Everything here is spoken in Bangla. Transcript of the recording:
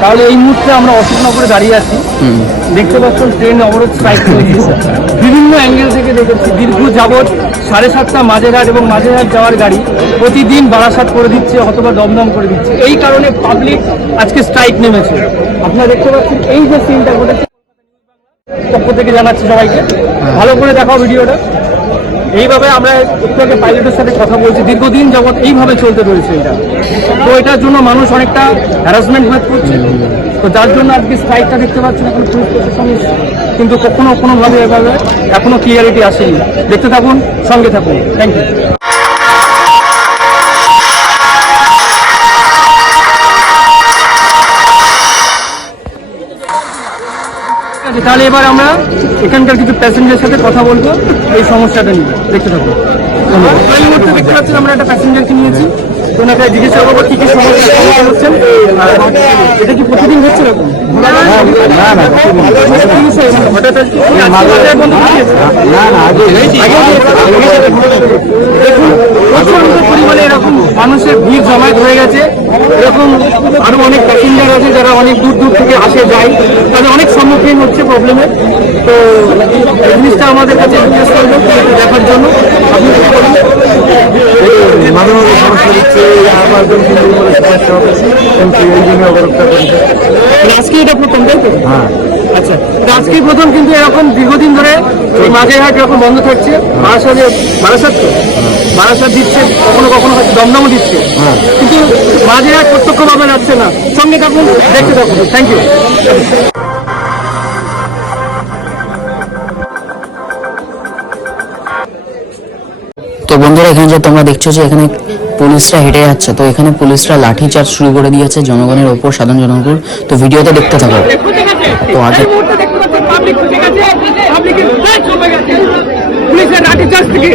তাহলে এই মুহূর্তে আমরা অশোকনগরে দাঁড়িয়ে আছি, দেখতে পাচ্ছেন ট্রেন অবরোধ স্ট্রাইক চলছে। বিভিন্ন অ্যাঙ্গেল থেকে দেখেছি দীর্ঘ যাবৎ 7:30 মাঝেরহাট এবং মাঝেরহাট যাওয়ার গাড়ি প্রতিদিন বারাসাত করে দিচ্ছে অথবা দমদম করে দিচ্ছে। এই কারণে পাবলিক আজকে স্ট্রাইক নেমেছে। আপনারা দেখতে পাচ্ছেন এই যে সিনটা ঘটেছে, পক্ষ থেকে জানাচ্ছি সবাইকে, ভালো করে দেখাও ভিডিওটা। এইভাবে আমরা একটু আগে পাইলটের সাথে কথা বলছি, দীর্ঘদিন যাবৎ এইভাবে চলতে রয়েছে এটা। তো এটার জন্য মানুষ অনেকটা হ্যারাসমেন্ট করছে, তো যার জন্য আজকে স্ট্রাইকটা দেখতে পাচ্ছেন। এখন পুলিশ প্রশাসন কিন্তু কোনোভাবে এভাবে এখনো ক্লিয়ারিটি আসেনি। দেখতে থাকুন, সঙ্গে থাকুন। Thank you. তাহলে এবার আমরা এখানকার কিছু প্যাসেঞ্জারের সাথে কথা বলবো এই সমস্যাটা নিয়ে। দেখতে থাকুন। এই মুহূর্তে দেখতে পাচ্ছেন আমরা একটা প্যাসেঞ্জারকে নিয়েছি, ওনাকে জিজ্ঞাসা করবো কি কি সমস্যা হচ্ছেন। এটা কি প্রতিদিন হচ্ছে এরকম? দেখুন প্রচন্ড পরিমাণে এরকম মানুষের ভিড় জমায়েত হয়ে গেছে। এরকম আরো অনেক প্যাসেঞ্জার আছে যারা অনেক দূর দূর থেকে আসে যায়, তাদের অনেক সম্মুখীন হচ্ছে প্রবলেমের। তো এই জিনিসটা আমাদের কাছে রিকোয়েস্ট করবো দেখার জন্য। আপনি কি বলুন? মাঝে মাঝে সমস্যা দিচ্ছে, আজকে এটা প্রথম, তাই তো? হ্যাঁ আচ্ছা, আজকে প্রথম কিন্তু এরকম দীর্ঘদিন ধরে এই মাঝেরহাট এরকম বন্ধ থাকছে। বারাসাত দিচ্ছে, কখনো কখনো হয়তো দমদমও দিচ্ছে, কিন্তু মাঝেরহাট প্রত্যক্ষভাবে যাচ্ছে না। সঙ্গে থাকুন, দেখতে থাকুন। Thank you. তো বন্ধুরা, এখানে যে তোমরা দেখছো যে এখানে পুলিশরা হেঁটে যাচ্ছে, তো এখানে পুলিশরা লাঠিচার্জ শুরু করে দিয়েছে জনগণের ওপর, সাধারণ জনগণ। তো ভিডিওতে দেখতে থাকো। তো আগে পুলিশের লাঠিচার্জ থেকে